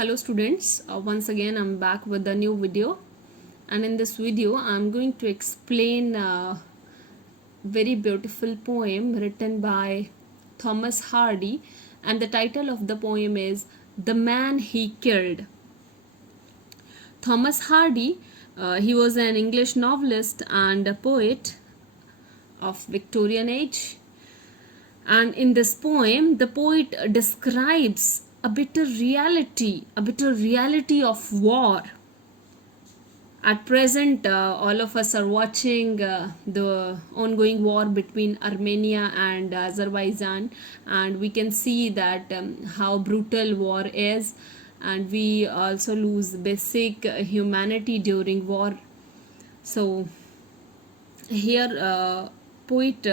Hello students, once again I'm back with a new video, and in this video I'm going to explain a very beautiful poem written by Thomas Hardy, and the title of the poem is The Man He Killed. Thomas Hardy, he was an English novelist and a poet of Victorian age, and in this poem the poet describes a bitter reality of war. At present, all of us are watching the ongoing war between Armenia and Azerbaijan, and we can see that how brutal war is, and we also lose basic humanity during war. So here poet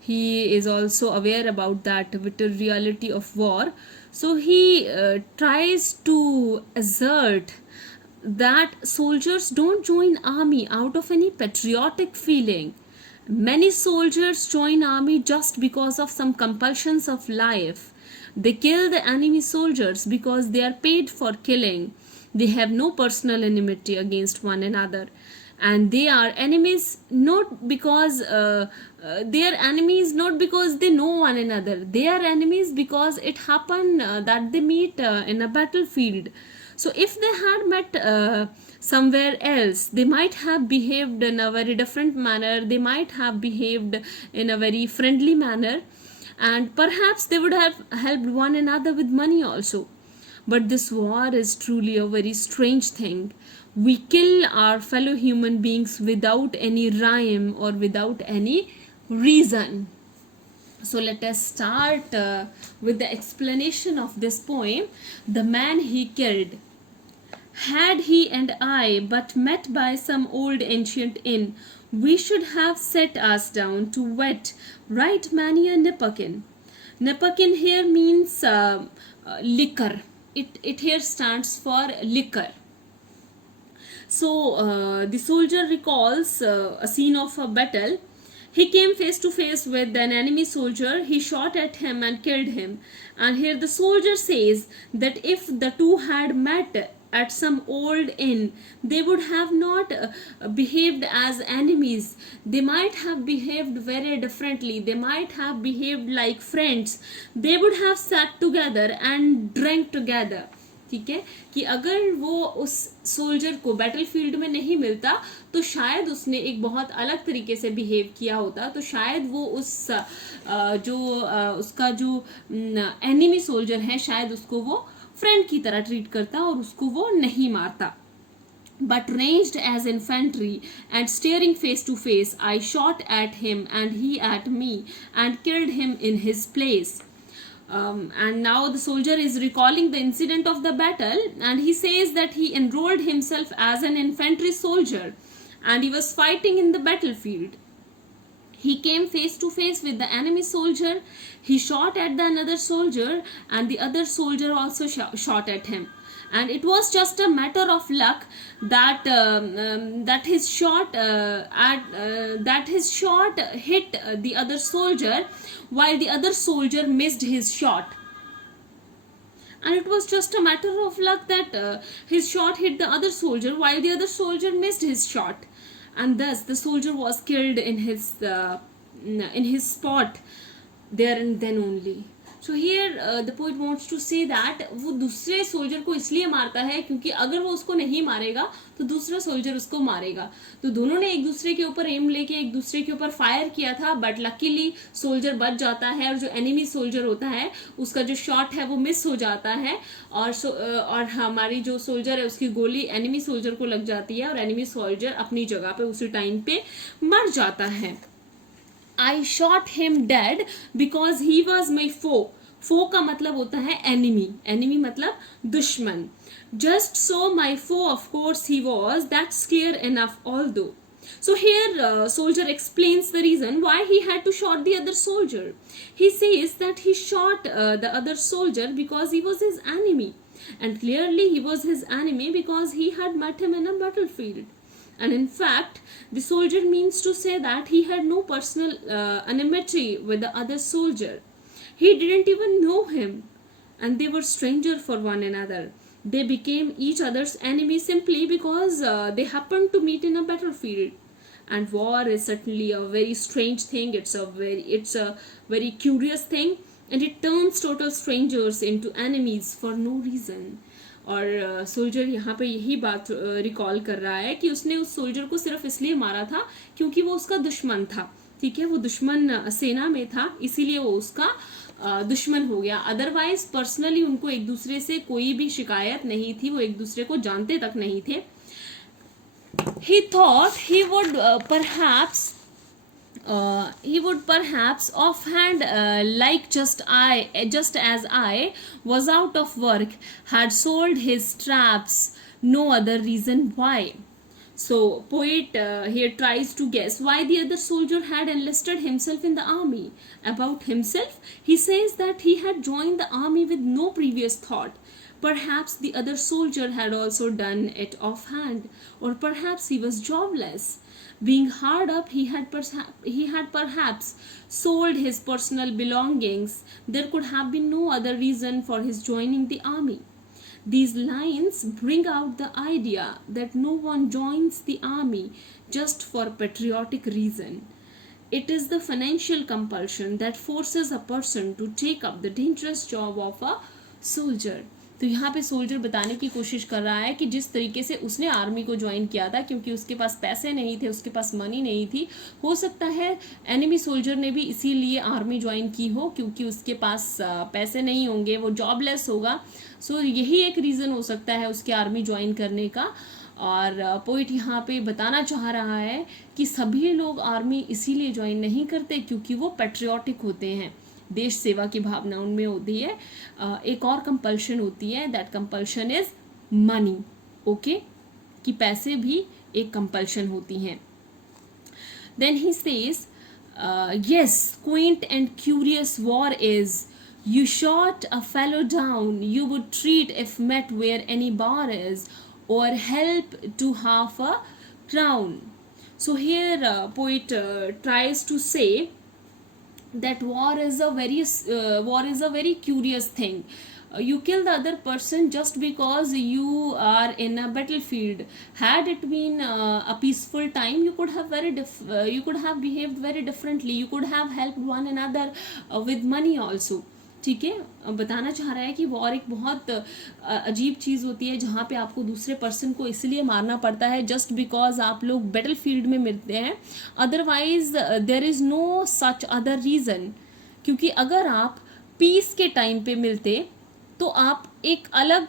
he is also aware about that bitter reality of war, so he tries to assert that soldiers don't join army out of any patriotic feeling. Many soldiers join army just because of some compulsions of life. They kill the enemy soldiers because they are paid for killing. They have no personal enmity against one another, and they are enemies not because they are enemies not because they know one another. They are enemies because it happened that they meet in a battlefield. So if they had met somewhere else, they might have behaved in a very different manner. They might have behaved in a very friendly manner, and perhaps they would have helped one another with money also. But this war is truly a very strange thing. We kill our fellow human beings without any rhyme or without any reason. So let us start with the explanation of this poem, The Man He Killed. Had he and I but met by some old ancient inn, we should have set us down to wet right many a nipperkin. Nipperkin here means liquor. It here stands for liquor. So the soldier recalls a scene of a battle. He came face to face with an enemy soldier. He shot at him and killed him. And here the soldier says that if the two had met at some old inn, they would have not behaved as enemies. They might have behaved very differently. They might have behaved like friends. They would have sat together and drank together. ठीक है, कि अगर वो उस soldier को battlefield में नहीं मिलता तो शायद उसने एक बहुत अलग तरीके से बिहेव किया होता, तो शायद वो उस उसका जो एनिमी सोल्जर है शायद उसको वो फ्रेंड की तरह ट्रीट करता और उसको वो नहीं मारता. But ranged as infantry and staring face to face, I shot at him and he at me and killed him in his place. And now the soldier is recalling the incident of the battle, and he says that he enrolled himself as an infantry soldier and he was fighting in the battlefield. He came face to face with the enemy soldier. He shot at the another soldier, and the other soldier also shot at him. And it was just a matter of luck that that his shot hit the other soldier, while the other soldier missed his shot. And it was just a matter of luck that his shot hit the other soldier while the other soldier missed his shot, and thus the soldier was killed in his spot there and then only. So here the poet wants to say that वो दूसरे soldier को इसलिए मारता है क्योंकि अगर वो उसको नहीं मारेगा तो दूसरा सोल्जर उसको मारेगा. तो दोनों ने एक दूसरे के ऊपर एम लेके एक दूसरे के ऊपर फायर किया था, बट लकीली सोल्जर बच जाता है और जो एनिमी सोल्जर होता है उसका जो शॉट है वो मिस हो जाता है, और हमारी जो सोल्जर है उसकी गोली एनिमी सोल्जर को लग जाती है और एनिमी सोल्जर अपनी जगह पे उसी टाइम पे मर जाता है. I shot him dead because he was my foe. Foe का मतलब होता है enemy. Enemy मतलब दुश्मन. Just so my foe, of course he was. That's clear enough. Although, so here soldier explains the reason why he had to shot the other soldier. He says that he shot the other soldier because he was his enemy, and clearly he was his enemy because he had met him in a battlefield. And in fact, the soldier means to say that he had no personal enmity with the other soldier. He didn't even know him, and they were strangers for one another. they became each other's enemy simply because they happened to meet in a battlefield. And war is certainly a very strange thing. It's a very curious thing, and it turns total strangers into enemies for no reason. और soldier यहाँ पे यही बात recall कर रहा है कि उसने उस सोल्जर को सिर्फ इसलिए मारा था क्योंकि वो उसका दुश्मन था. ठीक है, वो दुश्मन सेना में था, इसीलिए वो उसका दुश्मन हो गया. अदरवाइज पर्सनली उनको एक दूसरे से कोई भी शिकायत नहीं थी, वो एक दूसरे को जानते तक नहीं थे. He thought he would perhaps offhand, like just as I was out of work, had sold his traps. No other reason why. So poet here tries to guess why the other soldier had enlisted himself in the army. About himself, he says that he had joined the army with no previous thought. Perhaps the other soldier had also done it offhand, or perhaps he was jobless. Being hard up, he had perhaps sold his personal belongings. There could have been no other reason for his joining the army. These lines bring out the idea that no one joins the army just for patriotic reason. It is the financial compulsion that forces a person to take up the dangerous job of a soldier. तो यहाँ पे soldier बताने की कोशिश कर रहा है कि जिस तरीके से उसने आर्मी को ज्वाइन किया था, क्योंकि उसके पास पैसे नहीं थे, उसके पास मनी नहीं थी, हो सकता है एनिमी सोल्जर ने भी इसीलिए आर्मी ज्वाइन की हो क्योंकि उसके पास पैसे नहीं होंगे, वो जॉबलेस होगा. सो यही एक रीज़न हो सकता है उसके आर्मी ज्वाइन करने का. और पोइट यहाँ पे बताना चाह रहा है कि सभी लोग आर्मी इसीलिए ज्वाइन नहीं करते क्योंकि वो पेट्रियाटिक होते हैं, देश सेवा की भावना उनमें होती है. एक और कंपल्शन होती है, that compulsion is money. Okay, कि पैसे भी एक कंपल्शन होती हैं. Then he says, yes, quaint and curious war is. You shot a fellow down, you would treat if met where any bar is, or help to half a crown. So here poet tries to say that war is a very curious thing. You kill the other person just because you are in a battlefield. Had it been a peaceful time, you could have behaved very differently. You could have helped one another with money also. ठीक है, बताना चाह रहा है कि war एक बहुत अजीब चीज़ होती है जहाँ पे आपको दूसरे पर्सन को इसलिए मारना पड़ता है जस्ट बिकॉज आप लोग बैटल फील्ड में मिलते हैं. Otherwise there is no such other reason. क्योंकि अगर आप पीस के टाइम पे मिलते तो आप एक अलग